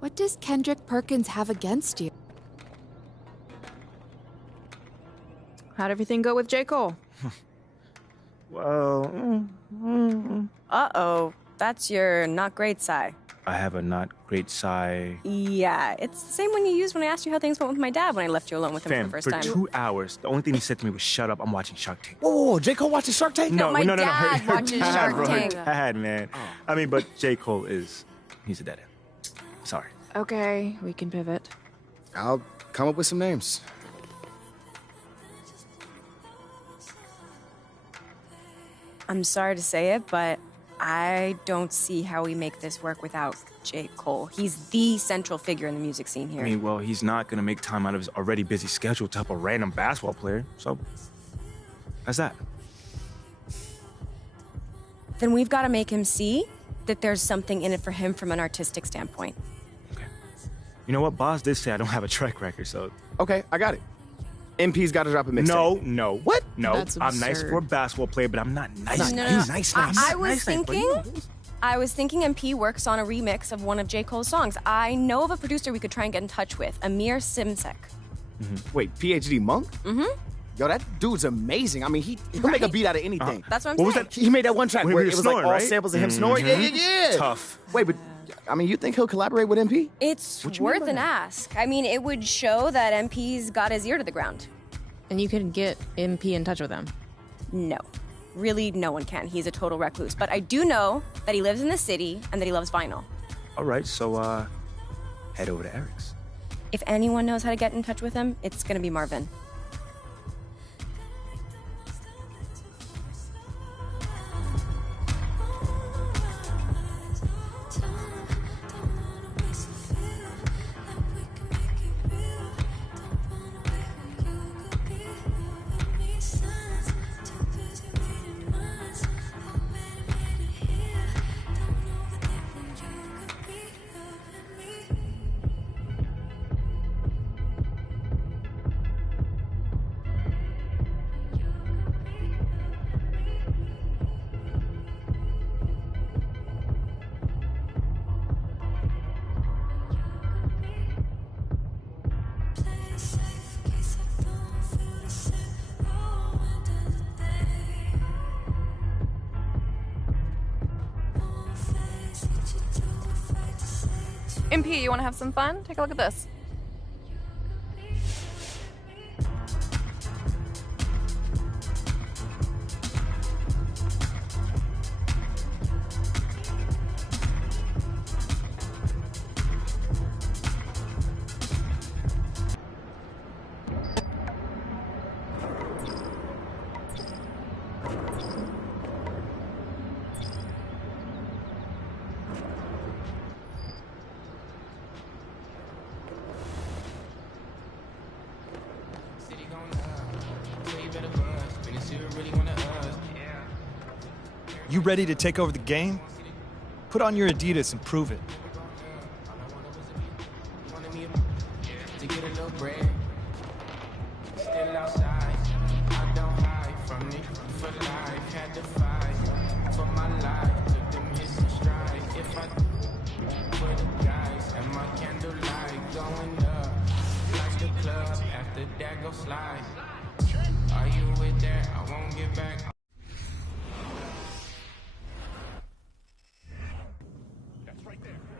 What does Kendrick Perkins have against you? How'd everything go with J. Cole? Well... Uh-oh. That's your not great sigh. I have a not great sigh. Yeah, it's the same one you used when I asked you how things went with my dad when I left you alone with him for the first time. For 2 hours, the only thing he said to me was, "Shut up, I'm watching Shark Tank." Whoa, J. Cole watches Shark Tank? No, my dad watches Shark Tank. Her dad, man. Oh. I mean, but J. Cole he's a dead end. Sorry. Okay, we can pivot. I'll come up with some names. I'm sorry to say it, but I don't see how we make this work without J. Cole. He's the central figure in the music scene here. I mean, well, he's not gonna make time out of his already busy schedule to help a random basketball player, so that's that. Then we've got to make him see that there's something in it for him from an artistic standpoint. Okay. You know what? Boz did say I don't have a track record, so... Okay, I got it. MP's got to drop a mixtape. No. What? No, That's I'm nice absurd. for a basketball player, but I'm not nice. No. Nice. I was thinking MP works on a remix of one of J. Cole's songs. I know of a producer we could try and get in touch with, Amir Simsek. Wait, PhD Monk? Mm-hmm. Yo, that dude's amazing. I mean, he'll make a beat out of anything. That's what I'm What saying. was He made that one track When where he it was was snoring, like all right? samples of him snoring. Yeah. Tough. Wait, but I mean, you think he'll collaborate with MP? It's What you mean worth by an that? ask. I mean, it would show that MP's got his ear to the ground. And you can get MP in touch with them. No. Really, no one can. He's a total recluse. But I do know that he lives in the city and that he loves vinyl. All right, so, head over to Eric's. If anyone knows how to get in touch with him, it's gonna be Marvin. MP, you want to have some fun? Take a look at this. You ready to take over the game? Put on your Adidas and prove it. Are you with that? I won't get back. That's right there.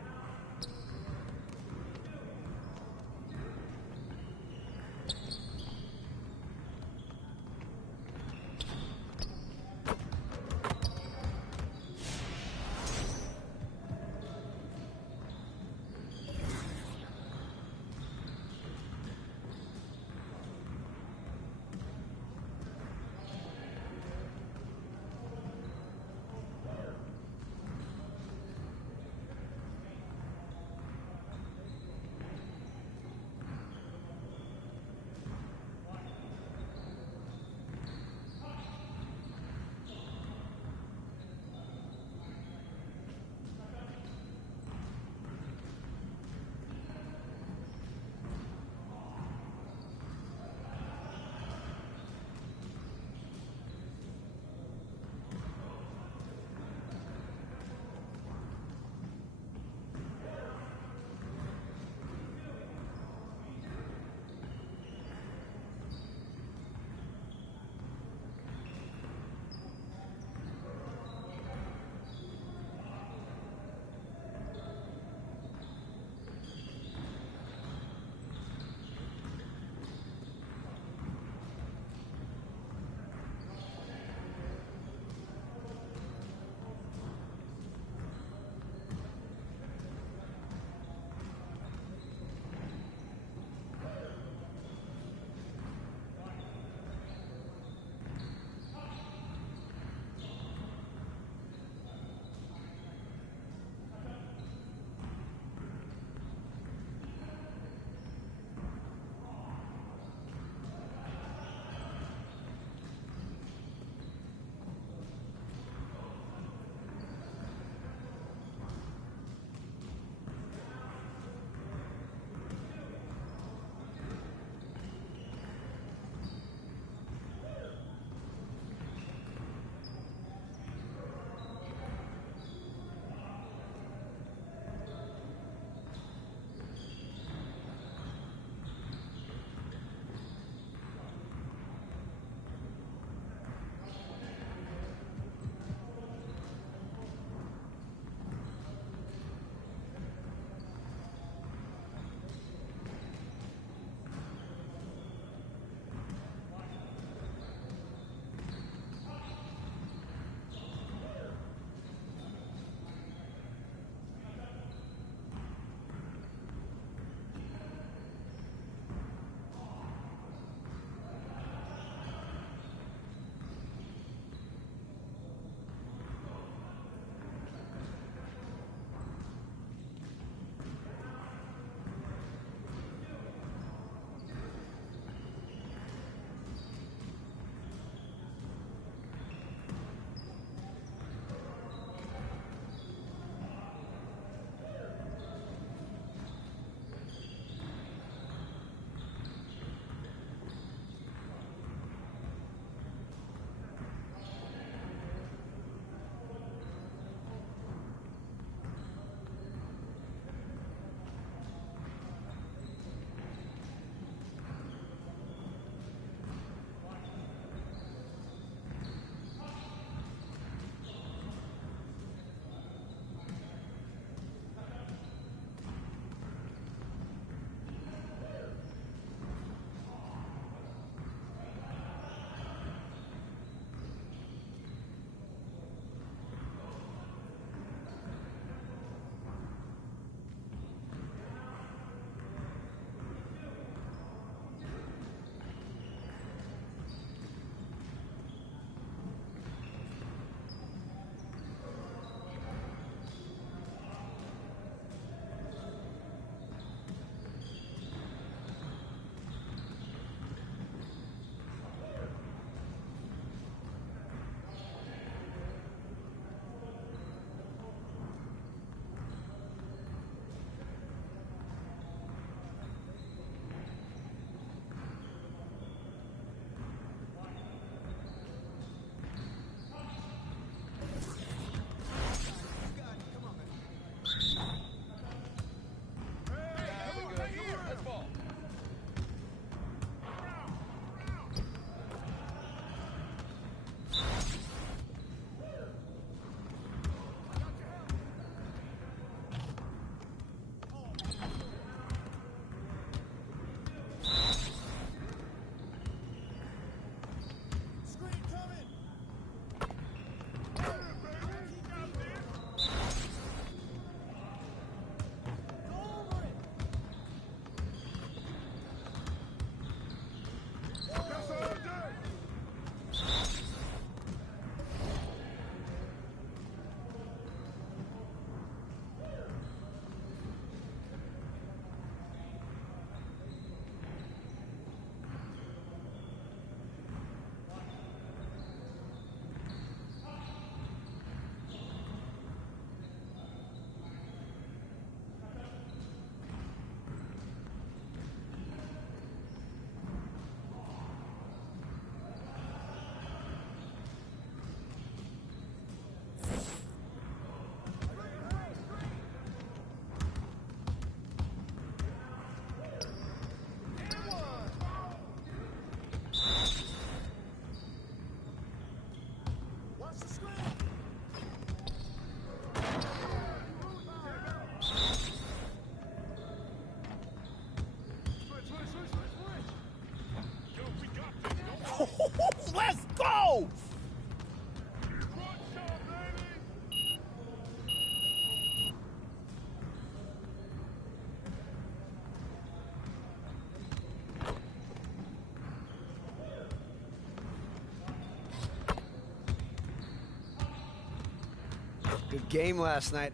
Good game last night.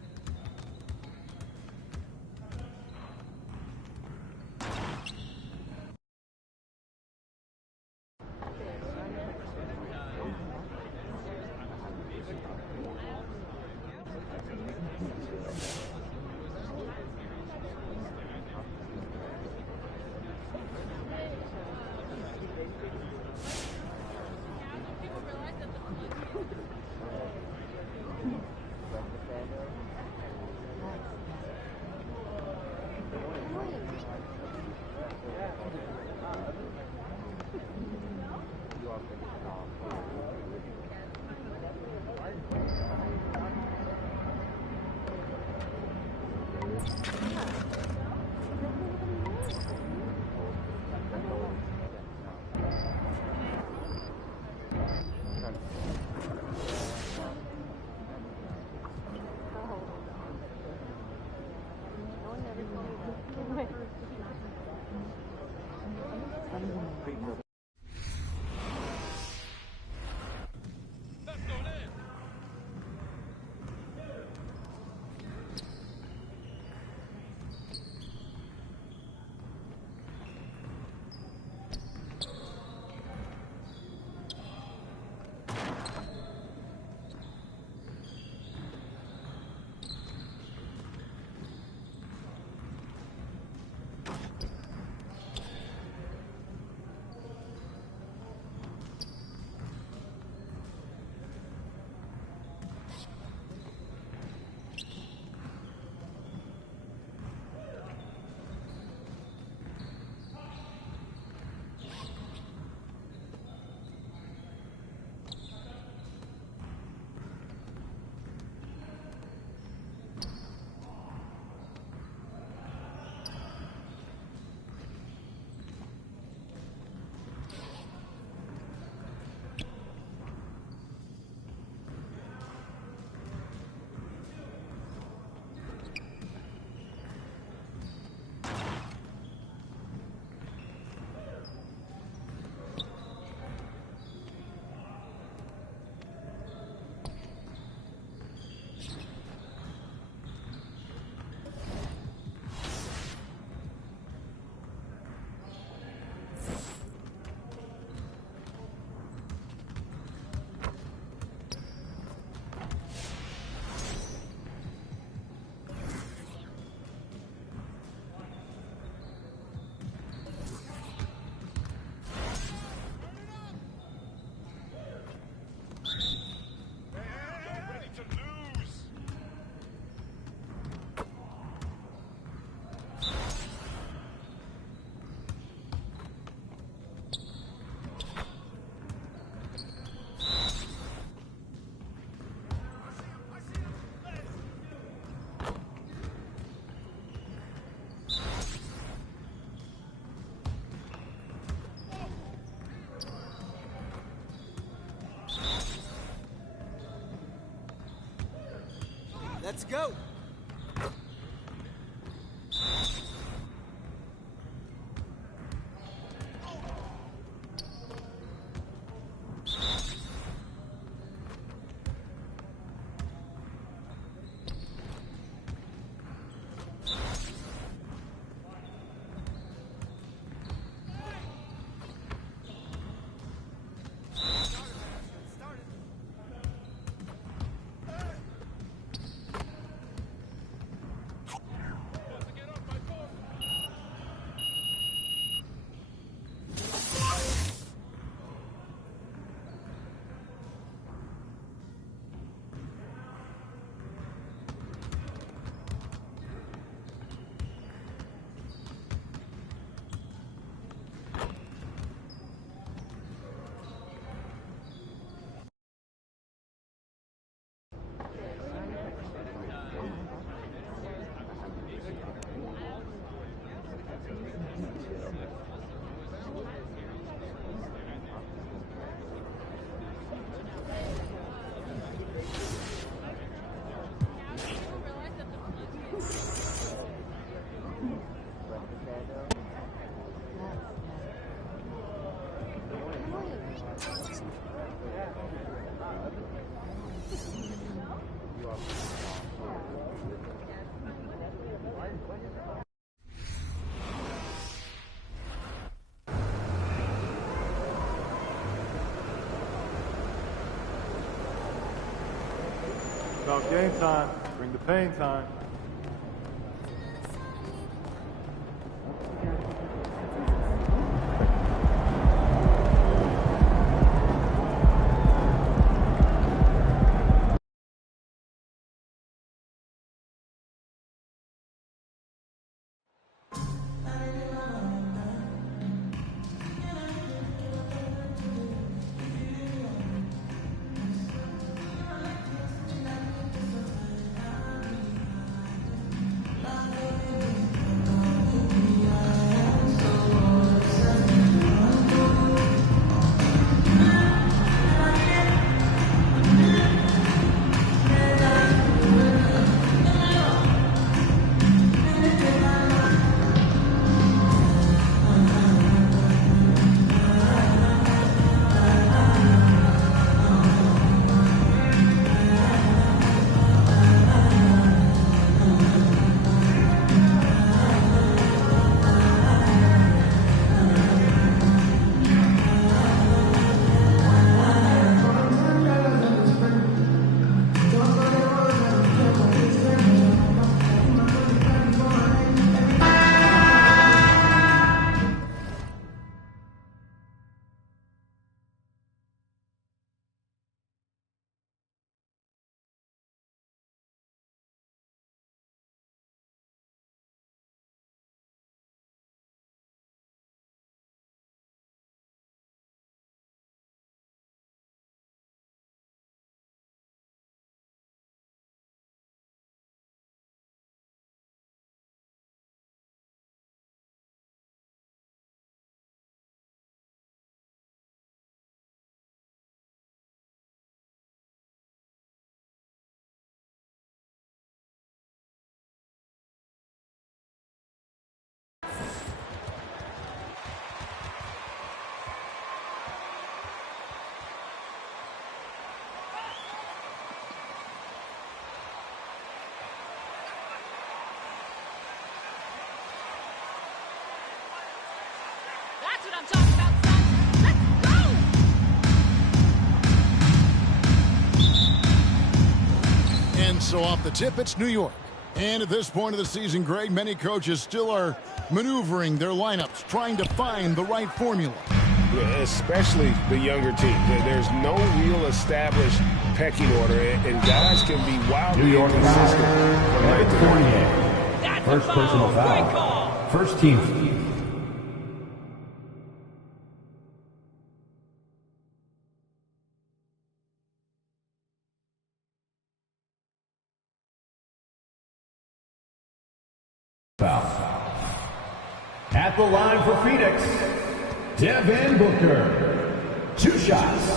Let's go! No game time. Bring the pain time. That's what I'm talking about, son. Let's go! And so off the tip, it's New York. And at this point of the season, Greg, many coaches still are maneuvering their lineups, trying to find the right formula. Yeah, especially the younger team. There's no real established pecking order, and guys can be wildly inconsistent from night to night. First personal foul. First team. At the line for Phoenix, Devin Booker. 2 shots.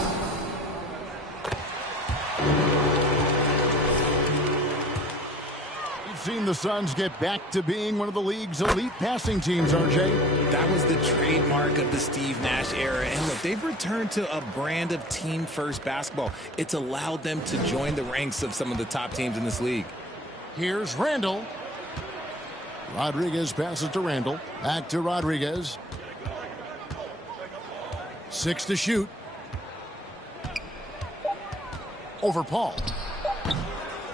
We've seen the Suns get back to being one of the league's elite passing teams, RJ. That was the trademark of the Steve Nash era. And look, they've returned to a brand of team-first basketball. It's allowed them to join the ranks of some of the top teams in this league. Here's Randall. Rodriguez passes to Randall. Back to Rodriguez. 6 to shoot. Over Paul.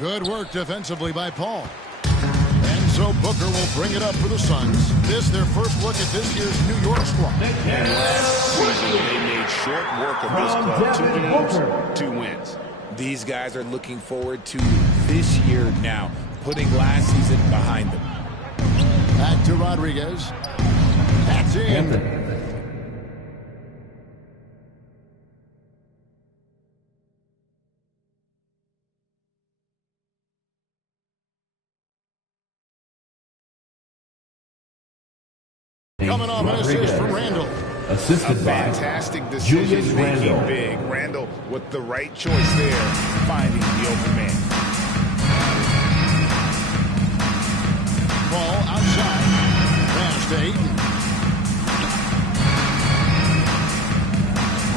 Good work defensively by Paul. And so Booker will bring it up for the Suns. This their first look at this year's New York squad. And last season, they made short work of this club. 2 games, 2 wins. These guys are looking forward to this year now, putting last season behind them. Back to Rodriguez. That's in. Coming off an assist from Randall. Assisted by fantastic decision making Randall. big. Randall with the right choice there, finding the open man. Ball outside. Pass to Ayton.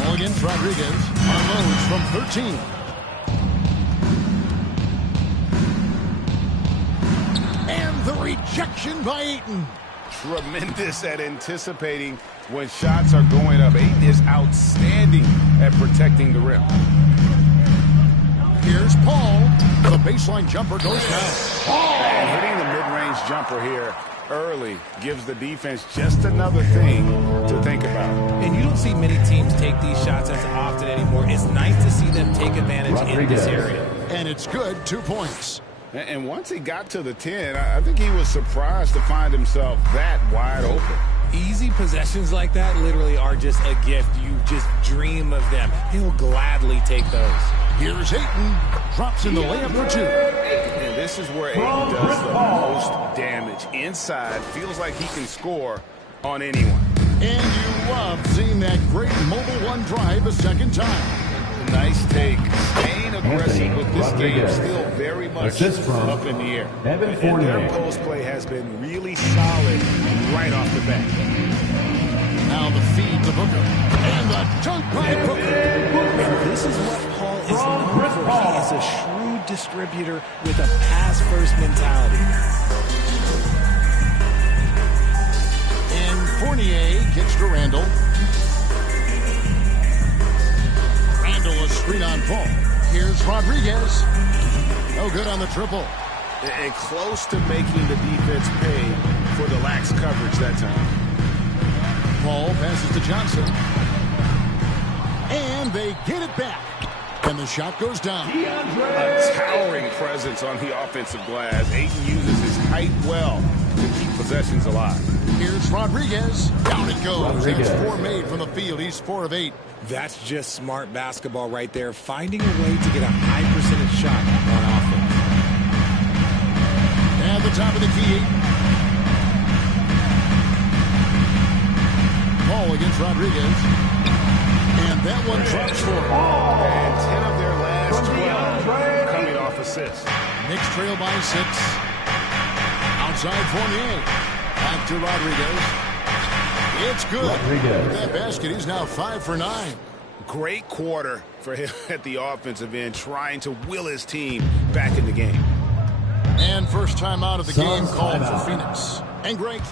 Ball against Rodriguez. Unloads from 13. And the rejection by Ayton. Tremendous at anticipating when shots are going up. Ayton is outstanding at protecting the rim. Here's Paul. The baseline jumper goes down. And hitting the mid-range jumper here early gives the defense just another thing to think about. And you don't see many teams take these shots as often anymore. It's nice to see them take advantage in this area. And it's good, 2 points. And once he got to the 10, I think he was surprised to find himself that wide open. Easy possessions like that literally are just a gift. You just dream of them. He'll gladly take those. Here's Ayton. Drops in the layup for 2. And this is where Ayton does the most damage. Inside, feels like he can score on anyone. And you love seeing that great mobile one drive a second time. Nice take. Staying aggressive with this game still very much up in the air. Evan And their post play has been really solid right off the bat. Now the feed to Booker. And the dunk by Booker. And this is what Paul is known for. He is a shrewd distributor with a pass-first mentality. And Fournier kicks to Randall. A screen on Paul. Here's Rodriguez. No good on the triple. And close to making the defense pay for the lax coverage that time. Paul passes to Johnson. And they get it back. And the shot goes down. A towering presence on the offensive glass. Ayton uses his height well to keep possessions alive. Here's Rodriguez. Down it goes. That's 4 made from the field. He's 4 of 8. That's just smart basketball right there. Finding a way to get a high percentage shot on offense. At the top of the key. Paul against Rodriguez. And that one drops for him. And 10 of their last 12 coming off assists. Knicks trail by 6. Outside Fournier. Back to Rodriguez. It's good. With that basket, he's now 5 for 9. Great quarter for him at the offensive end, trying to will his team back in the game. And first time out of the game called for Phoenix. And Greg.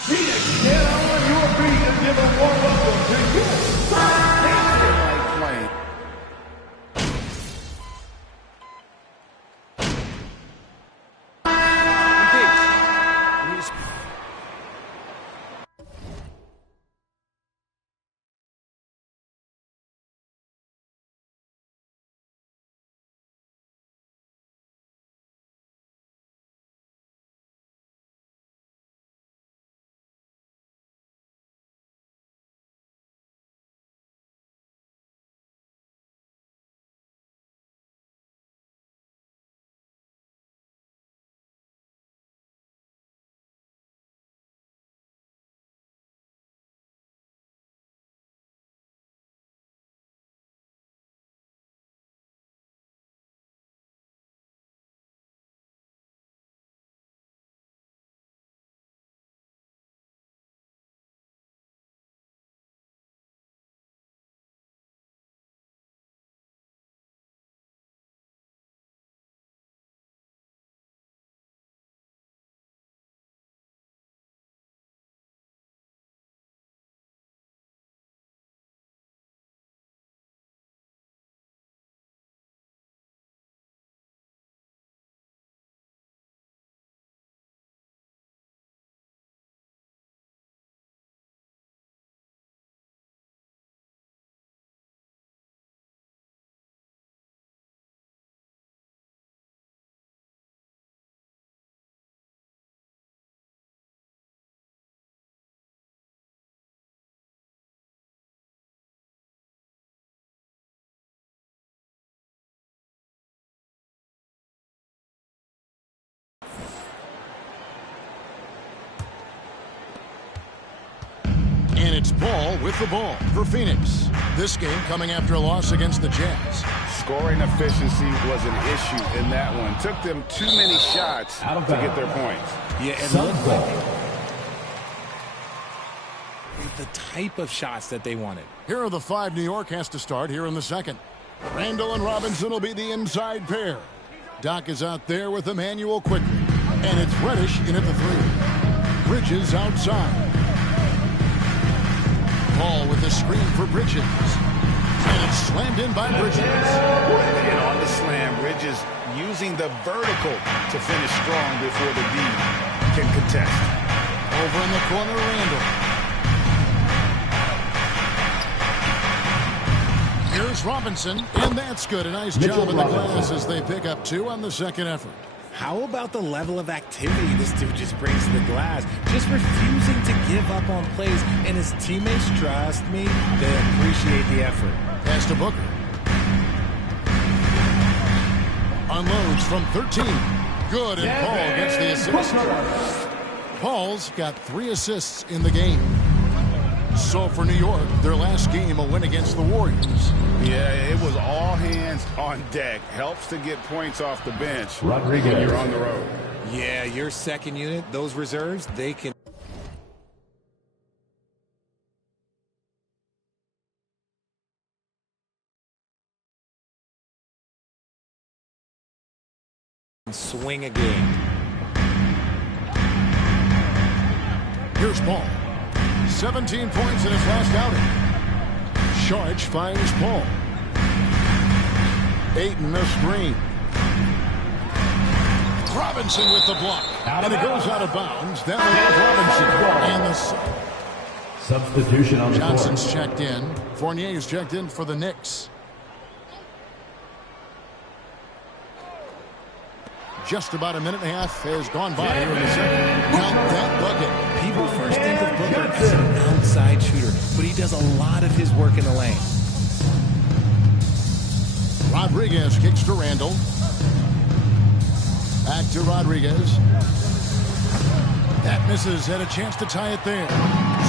Phoenix, get on your feet and give a warm welcome to it's Paul with the ball for Phoenix. This game coming after a loss against the Jazz. Scoring efficiency was an issue in that one. Took them too many shots to get their points. Yeah, and look the type of shots that they wanted. Here are the 5 New York has to start here in the second. Randall and Robinson will be the inside pair. Doc is out there with Emmanuel quickly. And it's Reddish in at the 3. Bridges outside. Paul with the screen for Bridges. And it's slammed in by Bridges. And on the slam, Bridges using the vertical to finish strong before the D can contest. Over in the corner, Randall. Here's Robinson, and that's good. A nice job in the glass as they pick up 2 on the second effort. How about the level of activity this dude just brings to the glass? Just refusing to give up on plays, and his teammates, trust me, they appreciate the effort. Pass to Booker. Unloads from 13. Good, and Paul gets the assist. Paul's got 3 assists in the game. So for New York, their last game, a win against the Warriors. Yeah, it was all hands on deck. Helps to get points off the bench Rodriguez. when you're on the road. Yeah, your second unit, those reserves, they can swing a game. Here's Paul. 17 points in his last outing. Sharch finds Paul. Ayton a screen. Robinson with the block. And it goes out of bounds. That will have Robinson. And the substitution on the court. Johnson's checked in. Fournier's checked in for the Knicks. Just about a minute and a half has gone by here in the second. Count that bucket. People first think of Booker as an outside shooter, but he does a lot of his work in the lane. Rodriguez kicks to Randall. Back to Rodriguez. That misses. Had a chance to tie it there.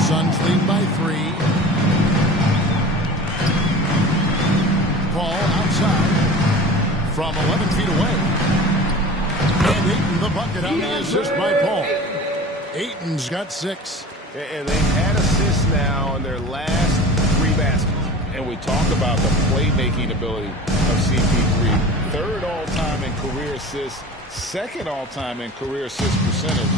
Suns lead by 3. Paul outside from 11 feet away. And Ayton the bucket on the assist by Paul. Ayton's got 6. And they've had assists now in their last 3 baskets. And we talk about the playmaking ability of CP3. 3rd all-time in career assists, 2nd all-time in career assist percentage.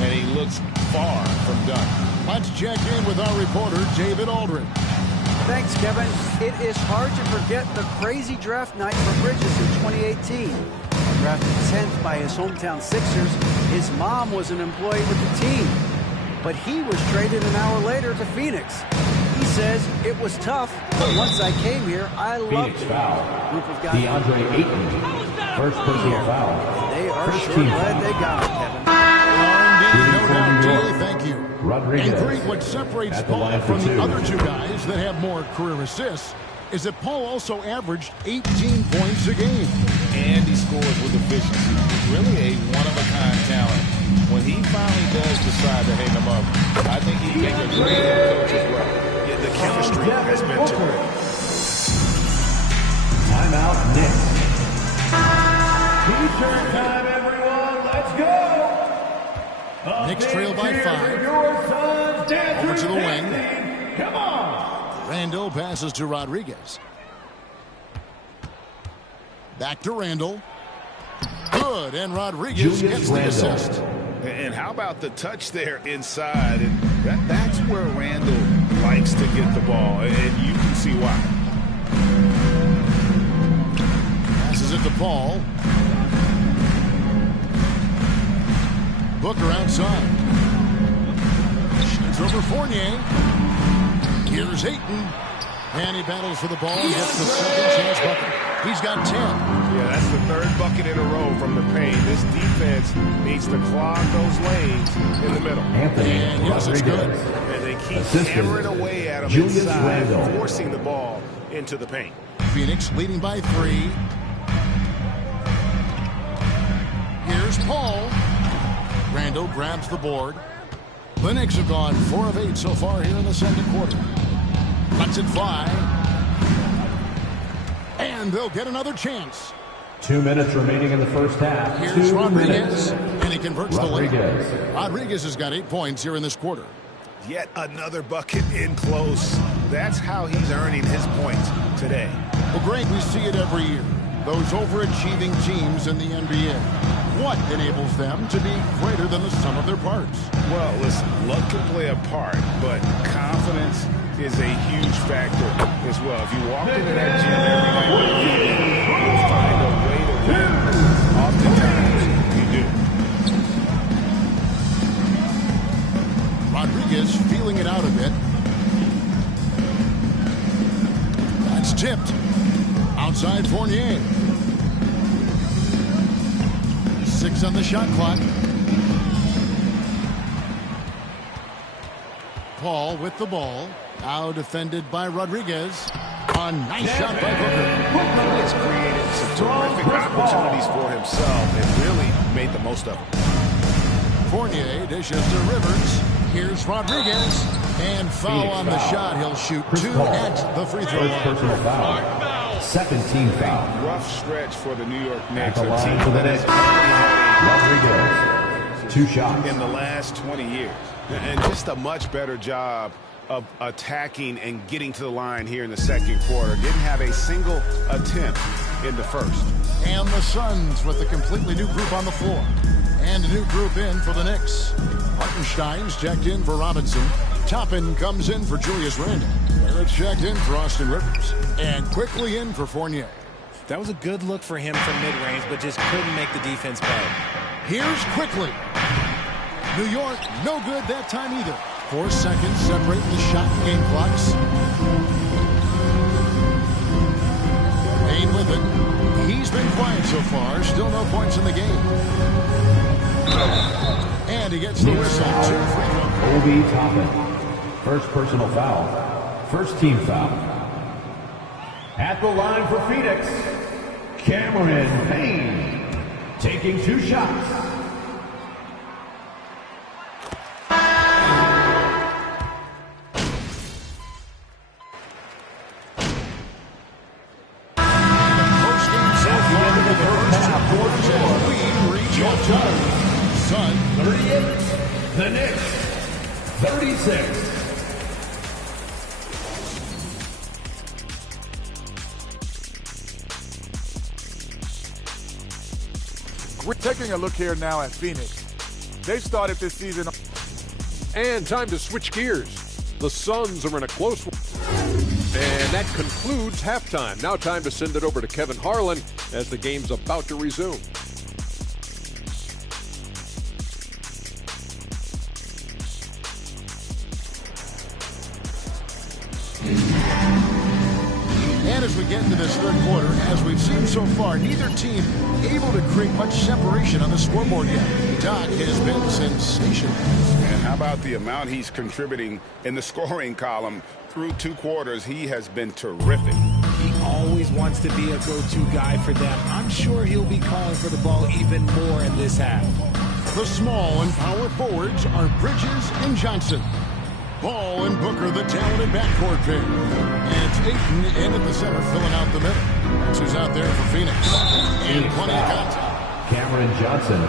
And he looks far from done. Let's check in with our reporter, David Aldridge. Thanks, Kevin. It is hard to forget the crazy draft night for Bridges in 2018. Drafted 10th by his hometown Sixers, his mom was an employee with the team. But he was traded an hour later to Phoenix. He says it was tough, but once I came here, I loved it. Group of guys. DeAndre Ayton, first personal foul. They are sure glad they got it, Kevin. Thank you. Rodriguez. And Greg, what separates Paul from the other 2 guys that have more career assists is that Paul also averaged 18 points a game. And he scores with efficiency. He's really a one-of-a-kind talent. When he finally does decide to hang him up, I think he'd make a great head coach as well. Yeah, the chemistry has been terrific. Timeout, Knicks. T-shirt time, everyone. Let's go. Knicks trail by 5. Over to the wing. Come on. Randall passes to Rodriguez. Back to Randall. Good, and Rodriguez gets the assist. And how about the touch there inside? And that's where Randall likes to get the ball, and you can see why. Passes it to Paul. Booker outside. Shoots over Fournier. Here's Ayton. And he battles for the ball and gets the second chance bucket. He's got 10. Yeah, that's the 3rd bucket in a row from the paint. This defense needs to clog those lanes in the middle. And yes, it's good. And they keep hammering away at him inside, forcing the ball into the paint. Phoenix leading by 3. Here's Paul. Randall grabs the board. The Knicks have gone 4 of 8 so far here in the second quarter. Lets it fly. And they'll get another chance. 2 minutes remaining in the first half. Here's 2 Rodriguez, minutes. and he converts Rodriguez. the lead. Rodriguez has got 8 points here in this quarter. Yet another bucket in close. That's how he's earning his points today. Well, Greg, we see it every year. Those overachieving teams in the NBA. What enables them to be greater than the sum of their parts? Well, listen, luck can play a part, but confidence is a huge factor as well. If you walk into that gym every night, you'll find a way to win. Oftentimes, you do. Rodriguez feeling it out a bit. That's tipped. Outside Fournier. 6 on the shot clock. Paul with the ball. Now defended by Rodriguez. A nice shot by Booker. He has created some terrific opportunities for himself and really made the most of them. Fournier dishes to Rivers. Here's Rodriguez. And foul on the shot. He'll shoot 2 at the free throw line. Personal foul. Second team foul. Rough stretch for the New York At Knicks. the A line team for the that Knicks. has Rodriguez. 2 shots. in the last 20 years. And just a much better job of attacking and getting to the line here in the second quarter. Didn't have a single attempt in the first. And the Suns with a completely new group on the floor. And a new group in for the Knicks. Hartenstein's checked in for Robinson. Toppin comes in for Julius Randle. Barrett's checked in for Austin Rivers. And quickly in for Fournier. That was a good look for him from mid-range, but just couldn't make the defense pay. Here's quickly. New York, no good that time either. 4 seconds separating the shot and game clocks. Payne with it. He's been quiet so far. Still no points in the game. And he gets the whistle. 2 free throws. Obi Toppin. First personal foul. First team foul. At the line for Phoenix, Cameron Payne. Taking 2 shots. Sun 38. The Knicks 36. We're taking a look here now at Phoenix. They started this season. And time to switch gears. The Suns are in a close one. And that concludes halftime. Now time to send it over to Kevin Harlan as the game's about to resume. And as we get into this third quarter, as we've seen so far, neither team able to create much separation on the scoreboard yet. Doc has been sensational. And how about the amount he's contributing in the scoring column? Through 2 quarters, he has been terrific. He always wants to be a go-to guy for them. I'm sure he'll be calling for the ball even more in this half. The small and power forwards are Bridges and Johnson. Ball and Booker, the talented backcourt pair. And it's Ayton in at the center, filling out the middle. That's who's out there for Phoenix. And plenty of contact. Cameron Johnson.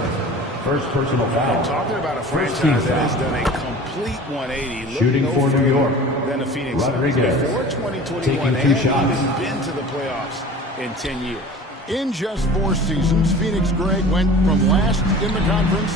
First personal foul. Talking about a First team franchise that has foul. done a complete 180. Shooting no for New further York. Than the Phoenix Suns. Rodriguez. Before 2021, Taking they 2 haven't shots. even been to the playoffs in 10 years. In just 4 seasons, Phoenix, Greg, went from last in the conference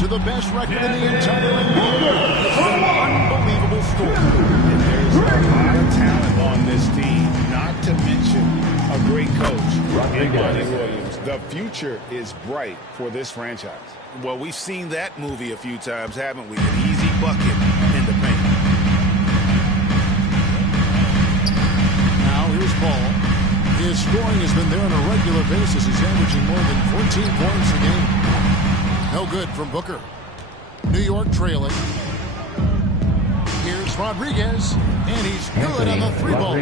to the best record in the entire NBA. It's an unbelievable story. And there's a lot of talent on this team, not to mention a great coach in Monty Williams. The future is bright for this franchise. Well, we've seen that movie a few times, haven't we? An easy bucket in the paint. Now here's Paul. His scoring has been there on a regular basis. He's averaging more than 14 points a game. No good from Booker. New York trailing. Here's Rodriguez, and he's good on the 3-ball.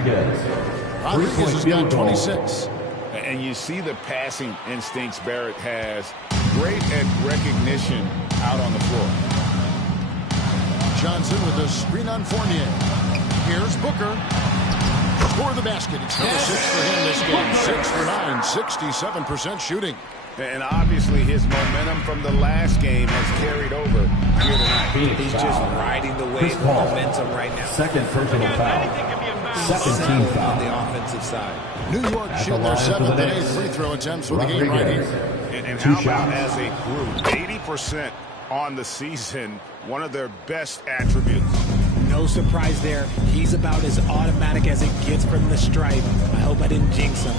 Rodriguez has got 26. And you see the passing instincts Barrett has. Great at recognition out on the floor. Johnson with a screen on Fournier. Here's Booker. For the basket. It's number 6 for him this game. 6 for 9, 67% shooting. And obviously his momentum from the last game has carried over here tonight. He's just riding the wave of momentum right now. Second personal foul. Second team foul. On the offensive side. New York shooting their 7th and 8th free throw attempts for the game right here. And how about as a group, 80% on the season, one of their best attributes. No surprise there. He's about as automatic as it gets from the stripe. I hope I didn't jinx him.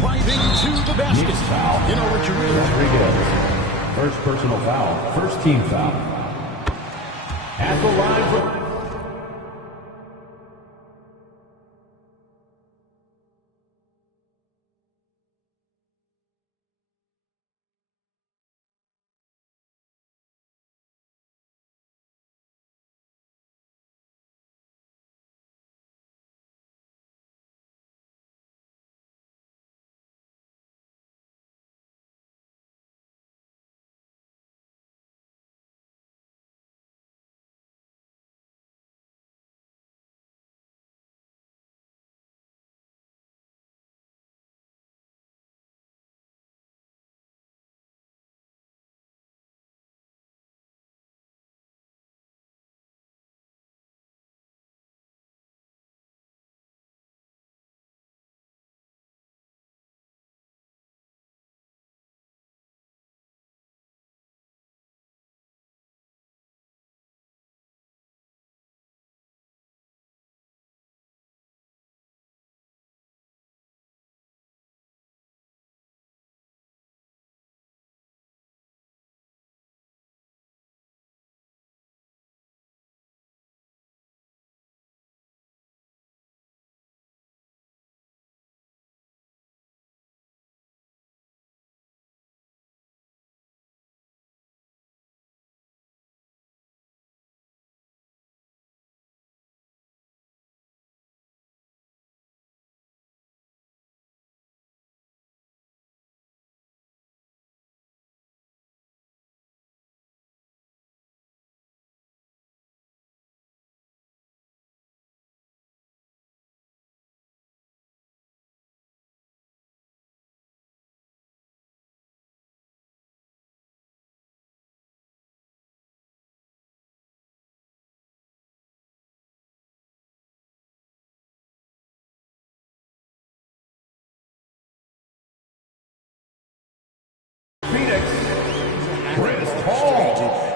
Driving to the basket. Foul. You know what you're in. Rodriguez. First personal foul. First team foul. At the line for...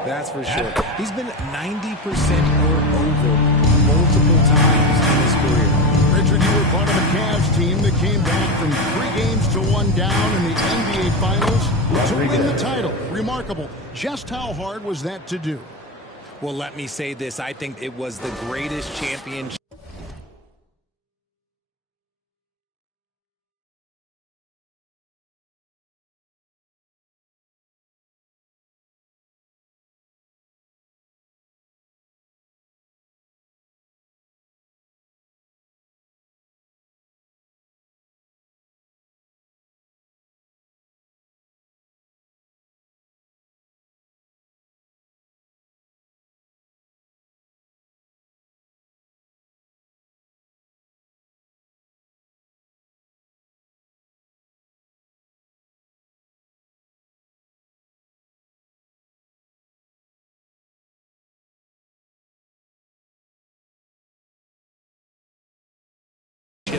That's for sure. He's been 90% or over multiple times in his career. Richard, you were part of a Cavs team that came back from 3 games to 1 down in the NBA Finals to win the title. Remarkable. Just how hard was that to do? Well, let me say this. I think it was the greatest championship.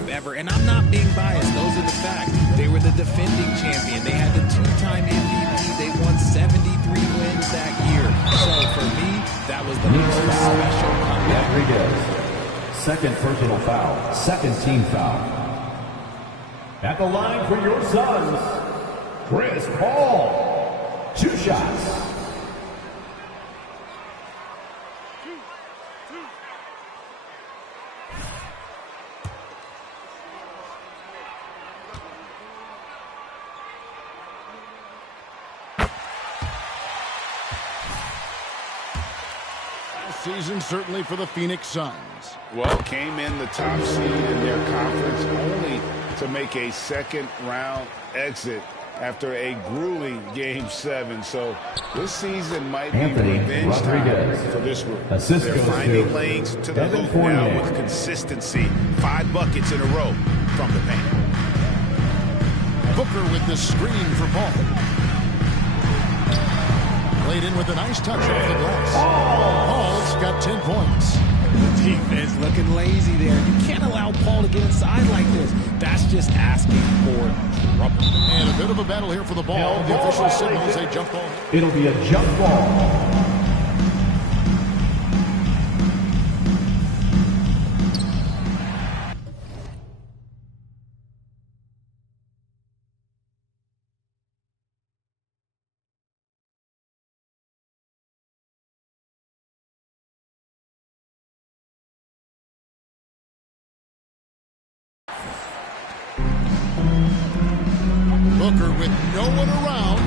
Ever, and I'm not being biased. Those are the facts. They were the defending champion. They had the 2-time MVP. They won 73 wins that year. So for me, that was the most special comeback. Rodriguez. Second personal foul. Second team foul. At the line for your Suns, Chris Paul. 2 shots. Season certainly for the Phoenix Suns. Well, came in the top seed in their conference only to make a second-round exit after a grueling Game 7. So this season might be Anthony revenge Rodriguez. time for this group. Assist They're goes finding to lanes to the Evan hoop now Fournier. with consistency. 5 buckets in a row from the paint. Booker with the screen for Paul. Played in with a nice touch off the glass. Paul's got 10 points. The defense looking lazy there. You can't allow Paul to get inside like this. That's just asking for trouble. And a bit of a battle here for the ball. The official signals a jump ball. It'll be a jump ball. Booker with no one around.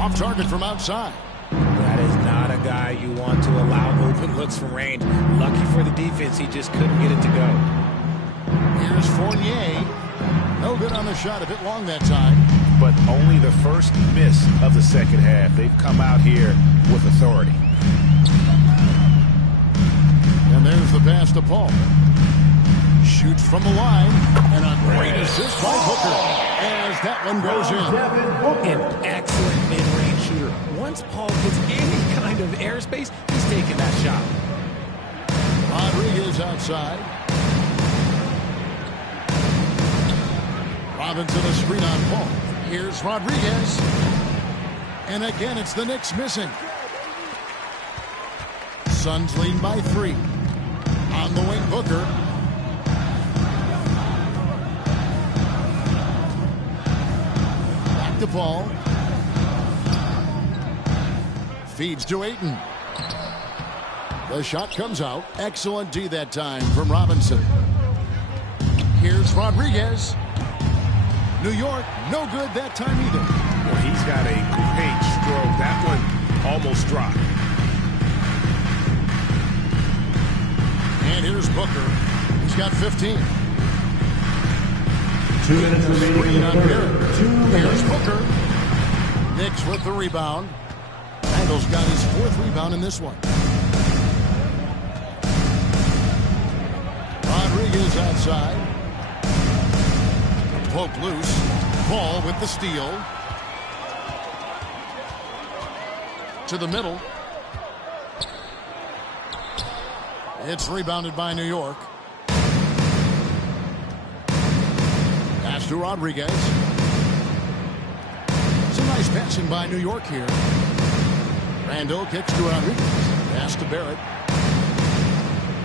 Off target from outside. That is not a guy you want to allow open looks from range. Lucky for the defense, he just couldn't get it to go. Here's Fournier. No good on the shot, a bit long that time. But only the first miss of the second half. They've come out here with authority. And there's the pass to Paul. Shoots from the line. And a great assist by Booker as that one goes in. An excellent mid-range shooter. Once Paul gets any kind of airspace, he's taking that shot. Rodriguez outside. Robinson a screen on Paul. Here's Rodriguez. And again, it's the Knicks missing. Suns lead by 3. On the wing, Booker. Back to Paul. Feeds to Ayton. The shot comes out. Excellent D that time from Robinson. Here's Rodriguez. New York, no good that time either. Well, he's got a great stroke. That one almost dropped. And here's Booker. He's got 15. 2 minutes remaining in the third. 2 Here's minutes. Booker. Knicks with the rebound. Randall's got his 4th rebound in this one. Rodriguez outside. Poke loose. Paul with the steal. To the middle. It's rebounded by New York. Pass to Rodriguez. Some nice passing by New York here. Randall kicks to Rodriguez. Pass to Barrett.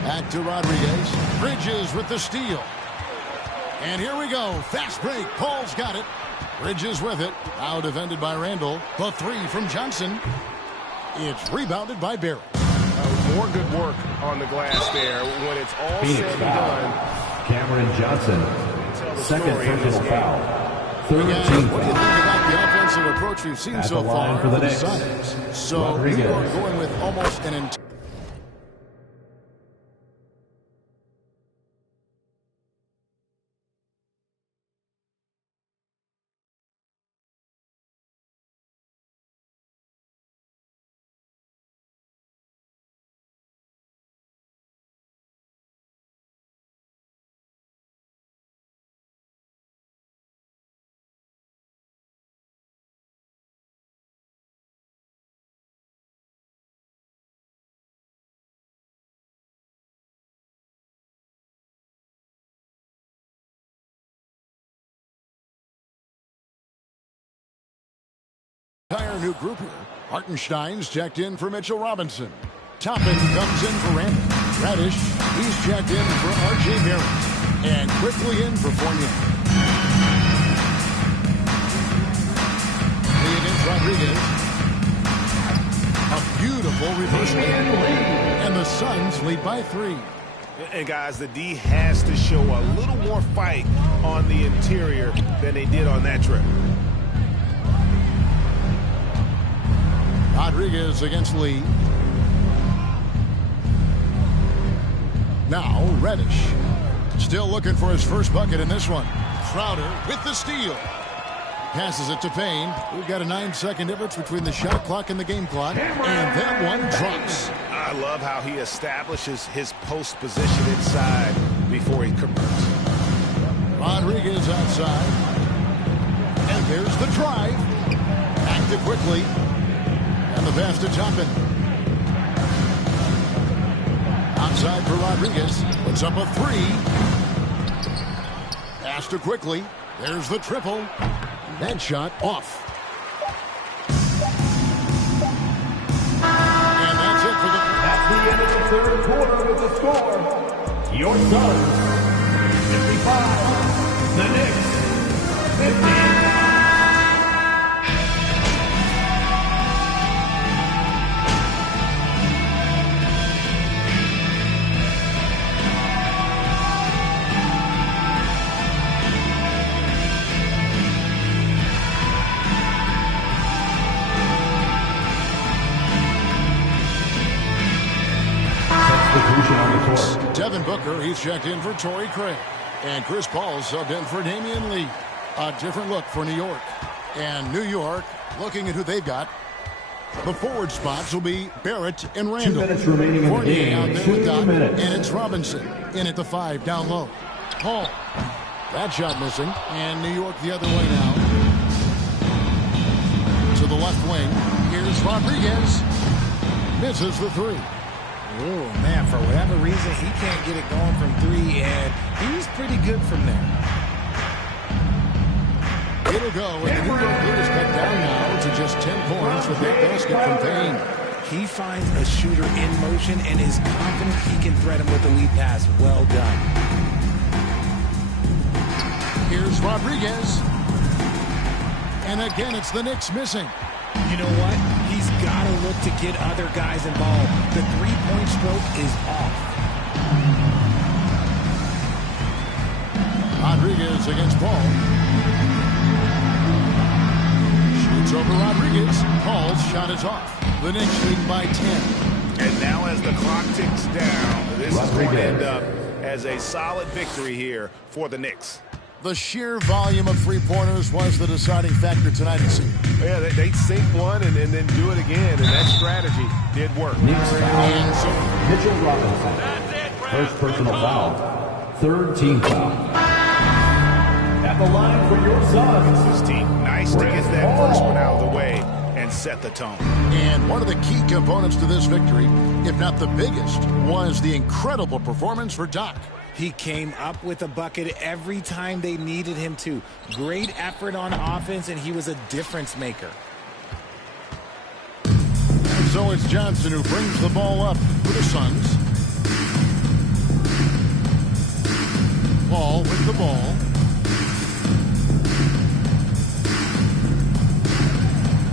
Back to Rodriguez. Bridges with the steal. And here we go. Fast break. Paul's got it. Bridges with it. Now defended by Randall. The 3 from Johnson. It's rebounded by Barrett. More good work on the glass there. When it's all Phoenix said and foul. done. Cameron Johnson. Second personal foul. Again, 13th what do you think foul. about the offensive approach we've seen At so the line far for the the Knicks. Suns? So New Rodriguez. York going with almost an entire. New group here. Hartenstein's checked in for Mitchell Robinson. Toppin comes in for Randall. Radish, he's checked in for R.J. Barrett. And quickly in for Fournier. Lee against Rodriguez. A beautiful reversal. And the Suns lead by 3. And guys, the D has to show a little more fight on the interior than they did on that trip. Rodriguez against Lee. Now Reddish. Still looking for his first bucket in this one. Crowder with the steal. Passes it to Payne. We've got a 9-second difference between the shot clock and the game clock. And that one drops. I love how he establishes his post position inside before he converts. Rodriguez outside. And there's the drive. Active quickly. And the pass to Toppin. Outside for Rodriguez. Puts up a 3. Pass to quickly. There's the triple. That shot off. And that's it for the... At the end of the third quarter with the score, your Suns 55, the Knicks 50. Devin Booker, he's checked in for Torrey Craig. And Chris Paul subbed in for Damian Lee. A different look for New York. And New York, looking at who they've got, the forward spots will be Barrett and Randall. 2 minutes remaining in the game. Out there 2 with Doc, minutes. and it's Robinson in at the 5 down low. Paul. That shot missing. And New York the other way now. To the left wing. Here's Rodriguez. Misses the 3. Oh, man, for whatever reason, he can't get it going from 3, and he was pretty good from there. It'll go, and the New York Blues cut down now to just 10 points with that basket from Payne. He finds a shooter in motion and is confident he can thread him with a lead pass. Well done. Here's Rodriguez. And again, it's the Knicks missing. You know what? He's got to look to get other guys involved. The three-point stroke is off. Rodriguez against Paul. Shoots over Rodriguez. Paul's shot is off. The Knicks lead by 10. And now as the clock ticks down, this is going to end up as a solid victory here for the Knicks. The sheer volume of three-pointers was the deciding factor tonight, it seemed. Yeah, they sink one and then do it again, and that strategy did work. Knicks foul. Mitchell Robinson. First personal foul. Third team foul. At the line for your Suns. This team, nice to get that first one out of the way and set the tone. And one of the key components to this victory, if not the biggest, was the incredible performance for Doc. He came up with a bucket every time they needed him to. Great effort on offense, and he was a difference maker. And so it's Johnson who brings the ball up for the Suns. Paul with the ball.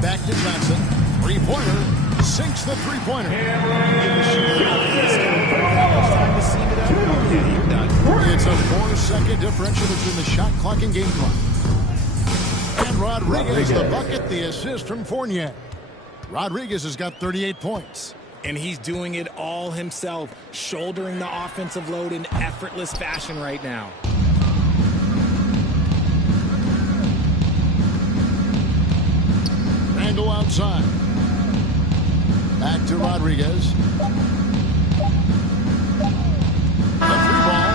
Back to Johnson. Three-pointer. Sinks the three-pointer. It's a 4-second differential between the shot clock and game clock. And Rodriguez, the bucket, the assist from Fournier. Rodriguez has got 38 points. And he's doing it all himself, shouldering the offensive load in effortless fashion right now. Randall outside. Back to Rodriguez. The three ball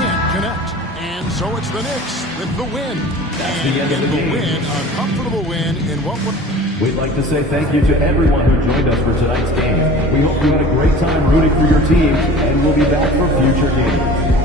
can't connect. And so it's the Knicks with the win. That's the end of the game. Win, a comfortable win in what would... We'd like to say thank you to everyone who joined us for tonight's game. We hope you had a great time rooting for your team, and we'll be back for future games.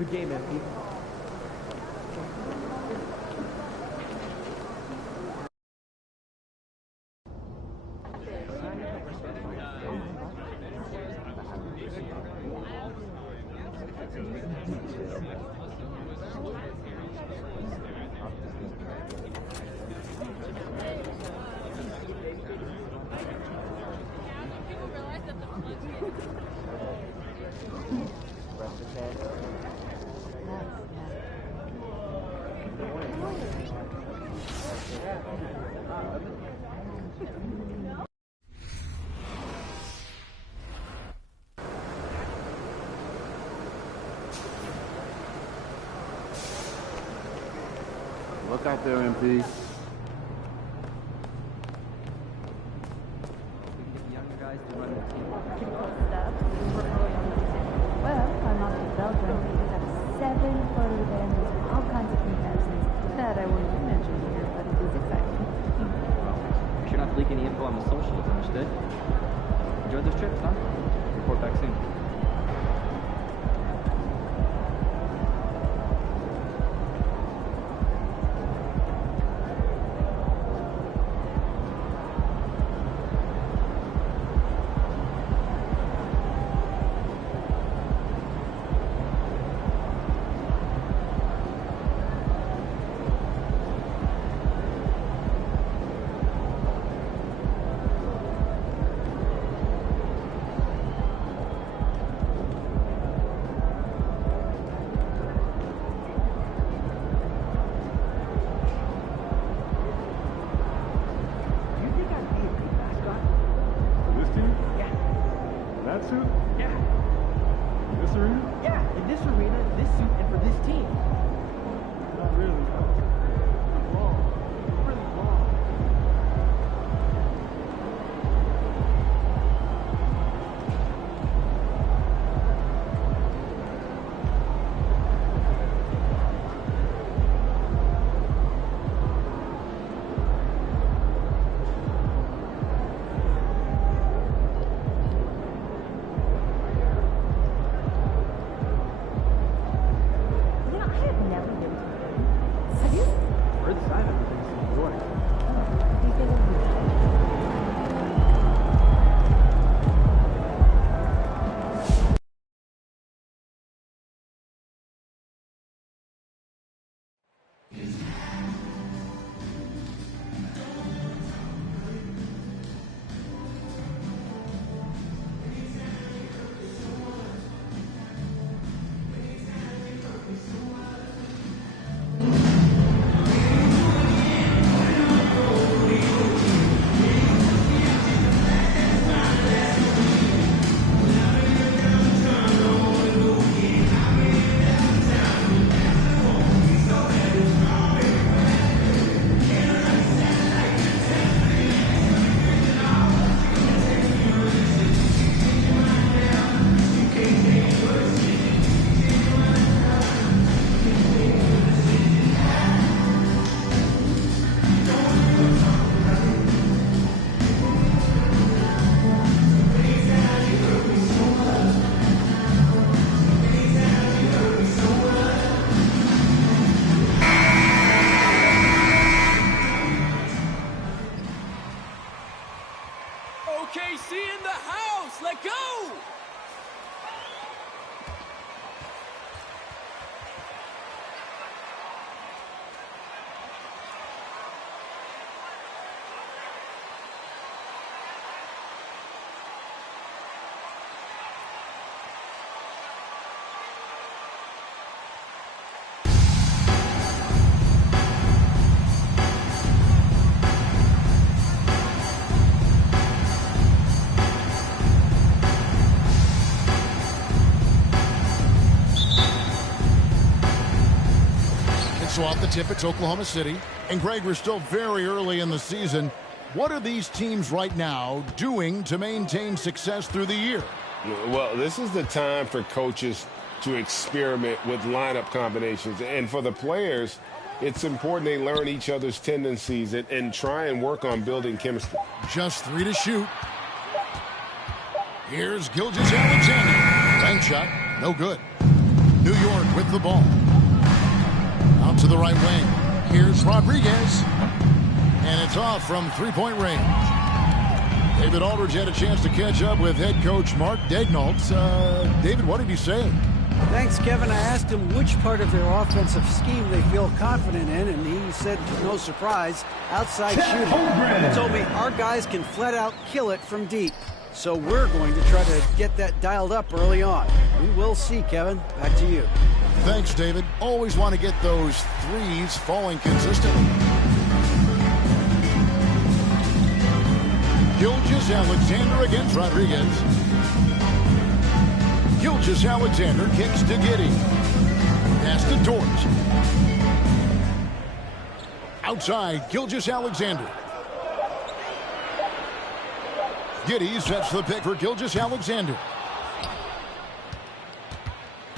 Good game, MP. Look out there, MP. Well, I'm off to Belgium. We have 7 photo events, all kinds of comparisons. That I won't even mention here, but it is exciting. Well, make sure not to leak any info on the socials, understood? Enjoy those trips, huh? Report back soon. That suit? Yeah. In this arena? Yeah, in this arena, this suit, and for this team. Not really. Pretty long. Pretty long. OKC in the house. Let go. So off the tip, it's Oklahoma City. And Greg, we're still very early in the season. What are these teams right now doing to maintain success through the year? Well, this is the time for coaches to experiment with lineup combinations. And for the players, it's important they learn each other's tendencies and try and work on building chemistry. Just 3 to shoot. Here's Gilgeous-Alexander. Bank shot, no good. New York with the ball. Out to the right wing. Here's Rodriguez. And it's off from three-point range. David Aldridge had a chance to catch up with head coach Mark Daignault. David, what did he say? Thanks, Kevin. I asked him which part of their offensive scheme they feel confident in, and he said, no surprise, outside shooting. He told me our guys can flat out kill it from deep. So we're going to try to get that dialed up early on. We will see, Kevin. Back to you. Thanks, David. Always want to get those threes falling consistently. Gilgeous-Alexander against Rodriguez. Gilgeous-Alexander kicks to Giddey. Pass to Dort. Outside, Gilgeous-Alexander. Giddey sets the pick for Gilgeous-Alexander.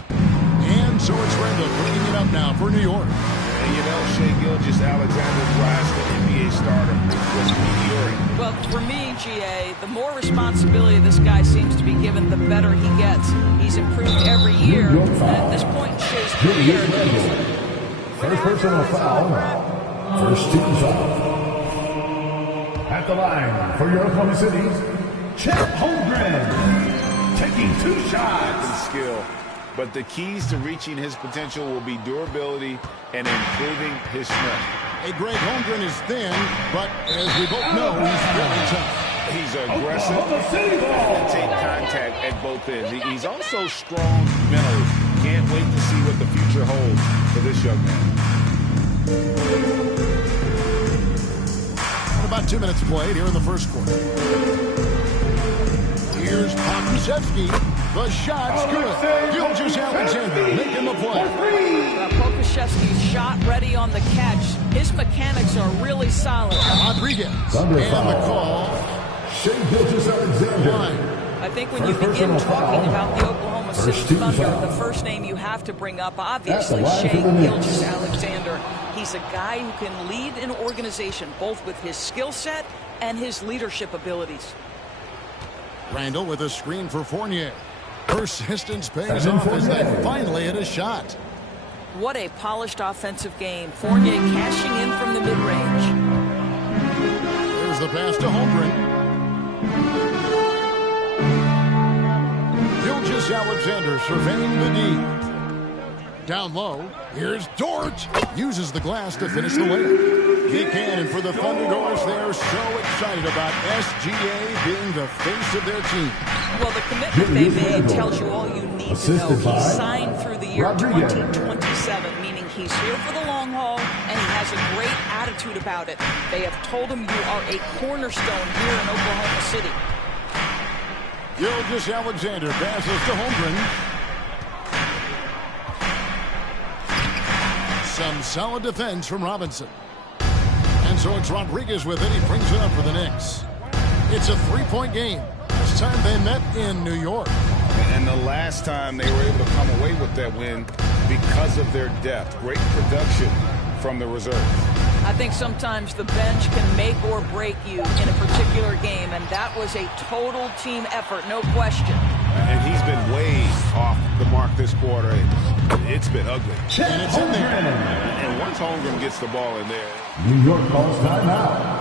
And so it's Randall bringing it up now for New York. And you know, Shai Gilgeous-Alexander's rise to NBA stardom was meteoric. Well, for me, GA, the more responsibility this guy seems to be given, the better he gets. He's improved every year. And at this point in Shai's career, first personal foul. First team foul. At the line for your Oklahoma City, Chet Holmgren. Taking 2 shots. And skill. But the keys to reaching his potential will be durability and improving his strength. A Greg Holmgren is thin, but as we both know, he's very tough. He's aggressive and take contact at both ends. He's also strong mentally. Can't wait to see what the future holds for this young man. About 2 minutes played here in the first quarter. Here's Pokusevski. The shot's good. Gilgeous-Alexander making the play. Pokusevski's shot ready on the catch. His mechanics are really solid. Rodriguez. And the call. Shai Gilgeous-Alexander. I think when you begin talking about the Oklahoma City Thunder, the first name you have to bring up, obviously, Shai Gilgeous-Alexander. He's a guy who can lead an organization, both with his skill set and his leadership abilities. Randall with a screen for Fournier. Persistence pays off as they finally hit a shot. What a polished offensive game. Fournier cashing in from the mid-range. There's the pass to Holmgren. Gilgeous-Alexander surveying the D. Down low, here's Dort. Uses the glass to finish the layup. He can, and for the Thundergoers, they're so excited about SGA being the face of their team. Well, the commitment they made tells you all you need to know. He's signed through the year 2027, meaning he's here for the long haul, and he has a great attitude about it. They have told him you are a cornerstone here in Oklahoma City. Gilgeous-Alexander passes to Holmgren. Some solid defense from Robinson. And so it's Rodriguez with it. He brings it up for the Knicks. It's a 3-point game. This time they met in New York. And the last time they were able to come away with that win because of their depth. Great production from the reserve. I think sometimes the bench can make or break you in a particular game, and that was a total team effort, no question. And he's been way off the mark this quarter. It's been ugly. And it's in there. And once Holmgren gets the ball in there. New York calls timeout.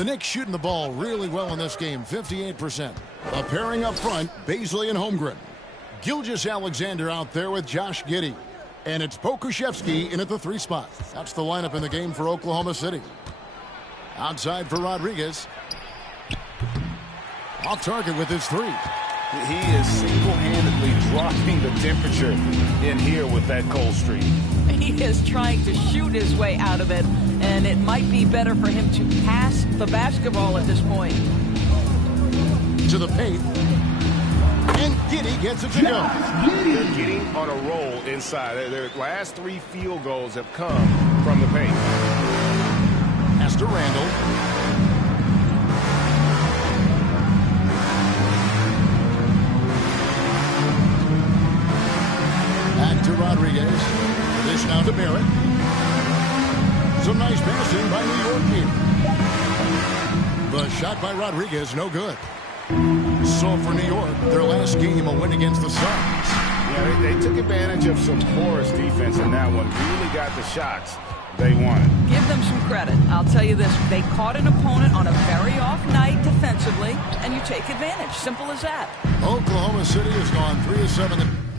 The Knicks shooting the ball really well in this game, 58%. A pairing up front, Baisley and Holmgren. Gilgeous-Alexander out there with Josh Giddey. And it's Pokusevski in at the 3 spot. That's the lineup in the game for Oklahoma City. Outside for Rodriguez. Off target with his 3. He is single-handedly dropping the temperature in here with that cold streak. He is trying to shoot his way out of it, and it might be better for him to pass the basketball at this point. To the paint. And Giddey gets it to go. They're getting on a roll inside. Their last 3 field goals have come from the paint. Pass to Randall. Back to Rodriguez. This now to Barrett. Some nice passing by New York here. The shot by Rodriguez, no good. So for New York, their last game, a win against the Suns. Yeah, they took advantage of some porous defense in that one. Really got the shots they wanted. Give them some credit. I'll tell you this. They caught an opponent on a very off night defensively, and you take advantage. Simple as that. Oklahoma City has gone 3 of 7.